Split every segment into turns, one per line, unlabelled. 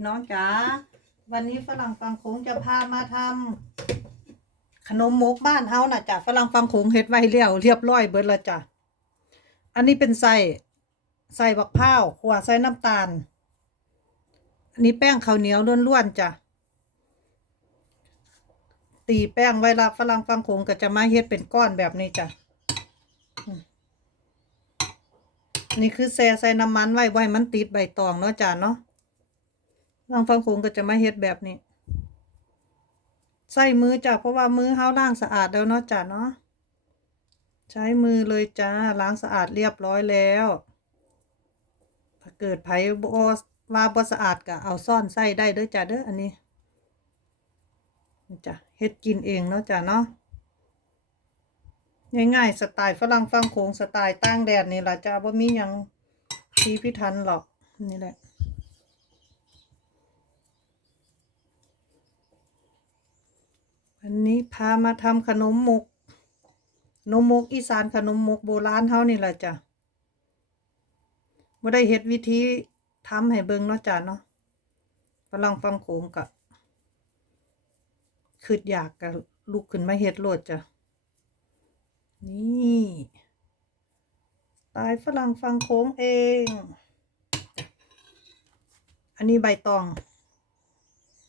พี่น้องจ๋าวันนี้ฝรั่งฟังโขงจะพามาทำขนมมกบ้านเฮาน่ะจ้ะฝรั่งฟังโขงเฮ็ดไว้เรียวเรียบร้อยเบิดและจ้ะอันนี้เป็นไส้ใส่บักพร้าวขั่วใส่น้ำตาล อันนี้แป้งข้าวเหนียวล้วนๆจ้ะ ตีแป้งไว้ละฝรั่งฟังโขงก็จะมาเฮ็ดเป็นก้อนแบบนี้จ้ะ นี่คือแซ่ใส่น้ำมันไว้ไว้มันติดใบตองเนาะจ้าเนาะ ลางฟังคงก็จะมาเฮ็ดแบบนี้ ใส่มือจ้ะเพราะว่ามือเฮาล้างสะอาดแล้วเนาะจ้าเนาะใช้มือเลยจ้าล้างสะอาดเรียบร้อยแล้ว ถ้าเกิดไผบ่ว่าบ่สะอาดก็เอาซ่อนใส่ได้เด้อจ้าเด้ออันนี้จ้ะเฮ็ดกินเองเนาะจ้าเนาะง่ายๆสไตล์ฝรั่งฟังโขงสไตล์ตั้งแดดนี่ละจ้าบ่มีหยังพิพิทันหรอกนี่แหละ วันนี้พามาทำขนมมกขนมมกอีสานขนมมกโบราณเฮานี่แหละจ้ะบ่ได้เฮ็ดวิธีทำให้เบิ่งเนาะจ้ะเนาะฝรั่งฟังโขงกะคิดอยากกะลุกขึ้นมาเฮ็ดโลดจ้ะ นี่ตล์ฝรั่งฟังโค้งเอง อันนี้ใบตอง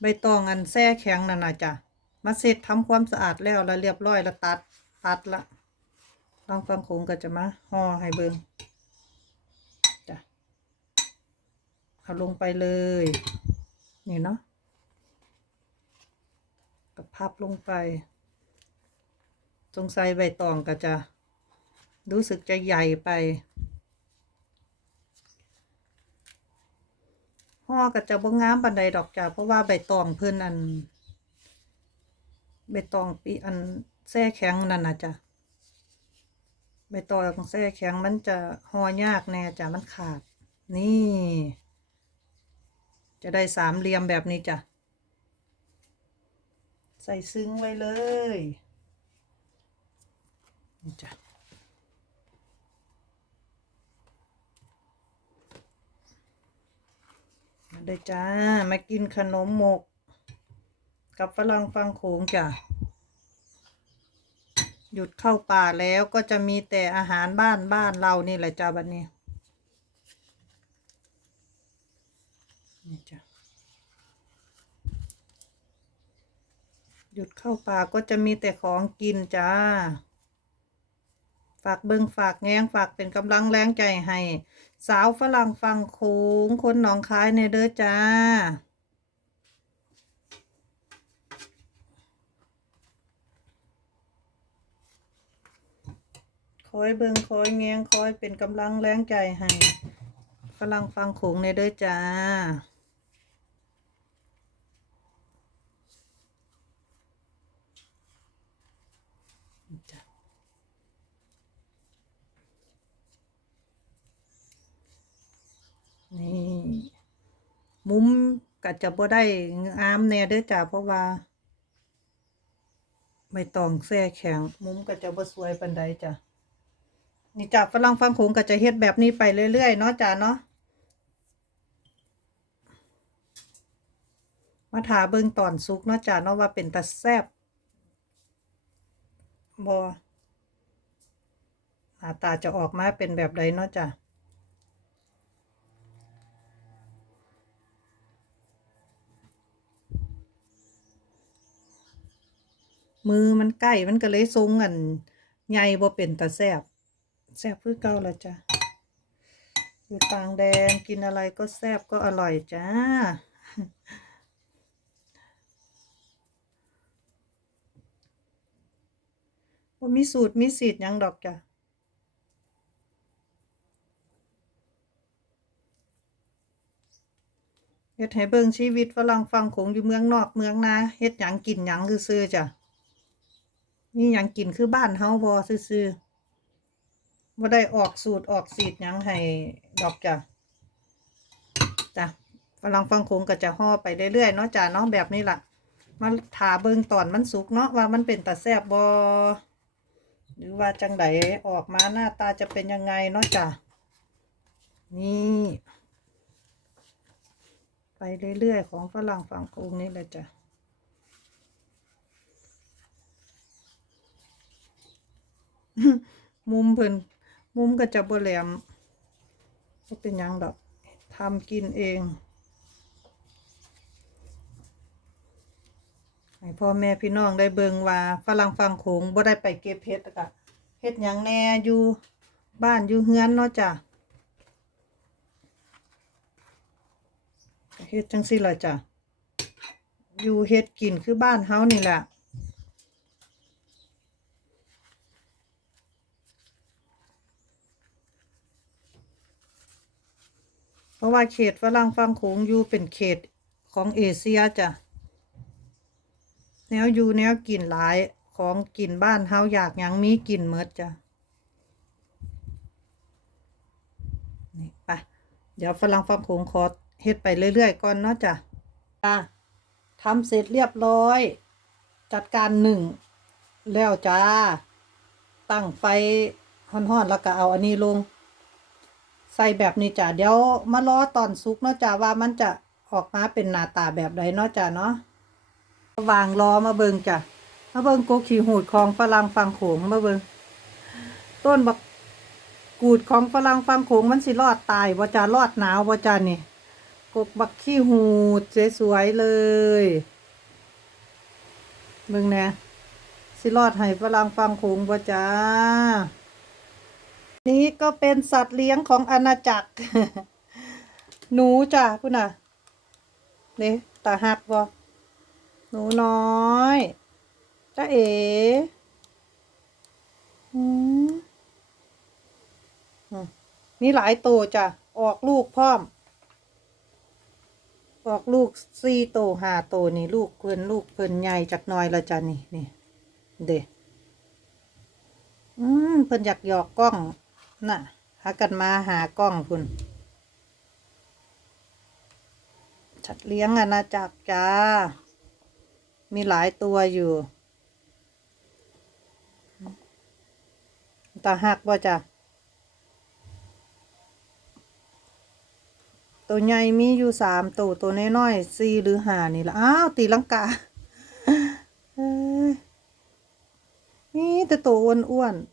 ใบตองอันแช่แข็งนั่นนะจ้ะ มาเสร็จทำความสะอาดแล้วแล้วเรียบร้อยแล้วตัดตัดละลองฟังโค้งก็จะมาห่อให้เบิงจ้ะเอาลงไปเลย นี่เนาะกับพับลงไปสงสัยใบตองก็จะรู้สึกจะใหญ่ไปห่อก็จะบ่งามปานใดดอกจ้ะเพราะว่าใบตองเพิ่นอัน ใบตองปีอันแช่แข็งนั่นนะจ้ะใบตองแช่แข็งมันจะห่อยากแน่จ้ะมันขาด นี่ จะได้สามเหลี่ยมแบบนี้จ้ะใส่ซึ้งไว้เลยนี่จ้ะมาเลยจ้า มากินขนมหมก กับฝรั่งฟังโขงจ้ะ หยุดเข้าป่าแล้วก็จะมีแต่อาหารบ้านบ้านเรานี่แหละจ้าบัดนนี้นี่จ้ะหยุดเข้าป่าก็จะมีแต่ของกินจ้า ฝากเบิงฝากแง้งฝากเป็นกำลังแรงใจให้ สาวฝรั่งฟังโค้งคนหนองคายในเด้อจ้า คอยเบิงคอยแง้งคอยเป็นกำลังแรงใจให้ฝรั่งฟังโขงในเด้อจ้านี่มุมก็จะบ่ได้งามแน่เด้อจ้ะเพราะว่าใบตองแช่แข็งมุมก็จะบ่สวยปานใดจ้ะ นี่จ้ะฝรั่งฟังโขงก็จะเฮ็ดแบบนี้ไปเรื่อยๆเนาะจ้ะเนาะมาถาเบิ่งตอนสุกเนาะจ้ะเนาะว่าเป็นตาแซบบอหน้าตาจะออกมาเป็นแบบใดเนาะจ้ะมือมันใกล้มันก็เลยทรงอันใหญ่บ่เป็นตาแซบ แซ่บคือเก่าละจ้ะอยู่ต่างแดนกินอะไรก็แซ่บก็อร่อยจ้าบ่มีสูตรมีสีดยังดอกจ้ะเฮ็ดให้เบิ่งชีวิตฝรั่งฟังโขงอยู่เมืองนอกเมืองนาเฮ็ดหยังกินหยังซื่อๆจ้ะมีหยังกินคือบ้านเฮาบ่ซื่อๆ บ่ได้ออกสูตรออกสีดยังให้ดอกจ้ะจ้ะฝรั่งฟังโขงก็จะห่อไปเรื่อยๆเนาะจ้ะเนาะแบบนี้ล่ะมาถาเบิ่งตอนมันสุกเนาะว่ามันเป็นตาแซบบ่หรือว่าจังไดออกมาหน้าตาจะเป็นยังไงเนาะจ้ะนี่ฝเรื่อยๆของฝรั่งฝั่งโค้งนี่แหละจ้ะมุมเพิ่น มุมก็จะบ่แหลมบ่เป็นยังดอกทำกินเอง ให้พ่อแม่พี่น้องได้เบิงว่าฝรั่งฟังโขงบ่ได้ไปเก็บเฮ็ดก็เฮ็ดยังแน่อยู่บ้านอยู่เฮือนเนาะจ้ะเฮ็ดจังซี่ล่ะจ้ะอยู่เฮ็ดกินคือบ้านเฮานี่แหละ ราะว่าเขตฝรั่งฟังโขงอยู่เป็นเขตของเอเชียจ้ะแนวอยู่แนวกินหลายของกินบ้านเฮาอยากยังมีกินเมดจ้ะนี่ไปเดี๋ยวฝรั่งฟังโขงขอเฮ็ดไปเรื่อย ๆ ก่อนเนาะจ้ะจ้ะทำเสร็จเรียบร้อย จัดการหนึ่งแล้วจ้า ตั้งไฟฮ้อนๆแล้วก็เอาอันนี้ลง ใส่แบบนี้จ้ะเดี๋ยวมารอตอนสุกเนาะจ้ะว่ามันจะออกมาเป็นหน้าตาแบบใดเนาะจ้ะเนาะวางรอมาเบิงจ้ะมาเบิงโกขี่หูดของฝรั่งฟังโขงมาเบิงต้นบักกูดของฝรั่งฟังโขงมันสิรอดตายบ่จ้ะรอดหนาวบ่จ้ะนี่กกบักขี้หูดสวยๆเลยเบิงแหน่สิรอดให้ฝรั่งฟังโขงบ่จ้า นี่ก็เป็นสัตว์เลี้ยงของอาณาจักร หนูจ้ะคุณน่ะนี่ตาหักบ่หนูน้อยจ้าเอ๋ออืมนี่หลายตัวจ้ะ ออกลูกพร้อม ออกลูกสี่ตัวห้าตัวนี่ ลูกเพิ่นลูกเพิ่นใหญ่จากน้อยละจ้ะนี่นี่เด็อืมเพิ่นอยากหยอกกล้อง น่ะหากันมาหากล้องคุณชัดเลี้ยงอาณาจักรจ้า มีหลายตัวอยู่ ตาหักบ่จ้ะ ตัวใหญ่มีอยู่สามตัว ตัวน้อยๆสี่หรือห้านี่ละอ้าว ตีลังกานี่แต่ตัวอ้วนๆ อา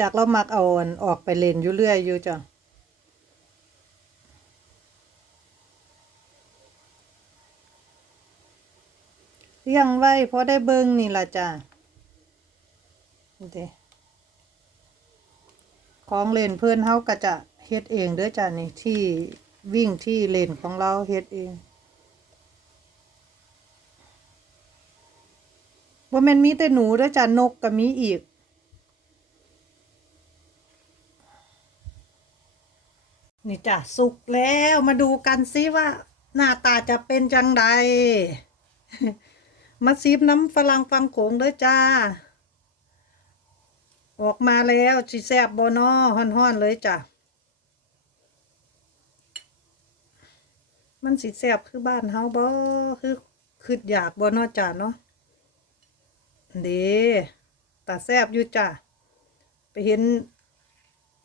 จากเรามักเอาอันออกไปเล่นอยู่เรื่อยอยู่จ้ะเลี้ยงไว้พอได้เบิ่งนี่ล่ะจ้ะเดของเล่นเพื่อนเฮาก็จะเฮ็ดเองเด้อจ้ะนี่ที่วิ่งที่เล่นของเราเฮ็ดเองว่ามันมีแต่หนูเด้อจ้ะนกก็มีอีก นี่จ้ะสุกแล้วมาดูกันซิว่า หน้าตาจะเป็นจังใดมาซีบน้ำฝรั่งฟังโขงเด้อจ้า ออกมาแล้วสิแซบบ่นอฮ้อนๆเลยจ้ะ มันสิแซบคือบ้านเฮาบ่คือคืออยากบนอจ้ะเนาะเด้ตาแซบอยู่จ้ะ ไปเห็น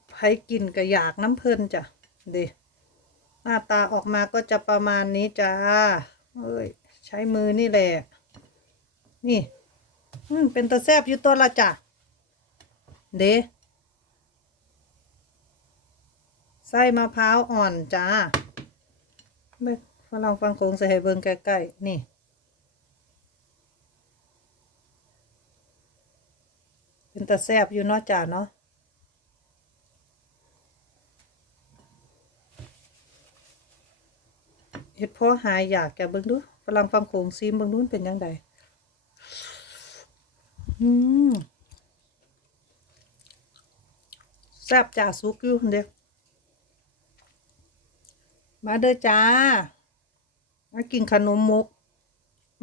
ไผกินก็อยากน้ำเพลินจ้ะ ดหน้าตาออกมาก็จะประมาณนี้จ้าเอ้ย ใช้มือนี่แหละ นี่ อืม เป็นตะแซบอยู่ตัวละจ้ะ เดไส้มะพร้าวอ่อนจ้าเบิ่งฝรั่งฟังโคงใส่ให้เบิ่งใกล้ๆ นี่เป็นตะแซบอยู่เนาะจ้าเนาะ เฮ็ดพ่อหายอยากจะเบิ่งดูฝรั่งฟังโขงซีมเบิ่งนู้นเป็นยังไงอืมแซ่บจ่าสุกอยู่เด็กมาเด้อจ้า มากินขนมมก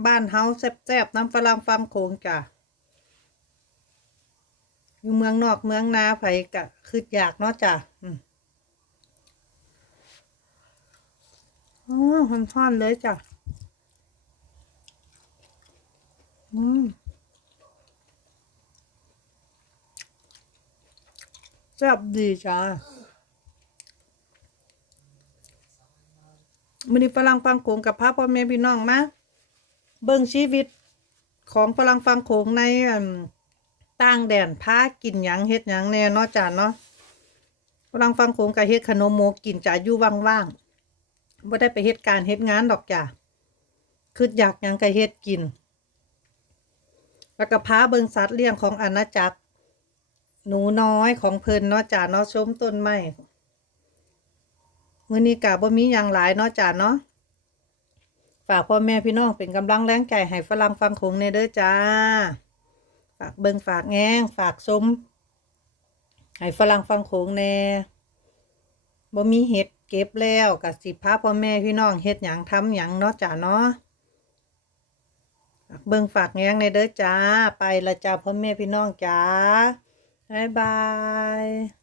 บ้านเฮาแซ่บๆน้ำฝรั่งฟังโขงจ้าอยู่เมืองนอกเมืองนาไผกะคืออยากเนาะจ้าอืม อ๋อมันทอดเลยจ้ะ อืมแซ่บดีจ้ามื้อนี้ฝรั่งฟังโขงกับพาพ่อแม่พี่น้องมาเบิ่งชีวิตของฝรั่งฟังโขงในต่างแดนพากินหยังเฮ็ดหยังแน่เนาะจ้าเนาะฝรั่งฟังโขงก็เฮ็ดขนมโมกินจ้าอยู่ว่างๆ บ่ได้ไปเฮ็ดการเฮ็ดงานดอกจ้าคืออยากยังก็เฮ็ดกิน แล้วก็พาเบิงสัตว์เลี้ยงของอาณาจักร หนูน้อยของเพิ่นเนาะจ้าเนาะชมต้นไม้มื้อนี้ก็บ่มีหยังหลายเนาะจ้าเนาะฝากพ่อแม่พี่น้องเป็นกำลังแรงใจให้ฝรั่งฟังโขงในเด้อจ้า ฝากเบิงฝากแง้งฝากชมให้ฝรั่งฟังโขงแน่บ่มีเห็ด เก็บแล้วกับสิพาพ่อแม่พี่น้องเฮ็ดหยังทำหยังเนาะจ้าเนาะเบิ่งฝากแง้งในเด้อจ้า ไปละจ้าพ่อแม่พี่น้องจ้าบ๊ายบาย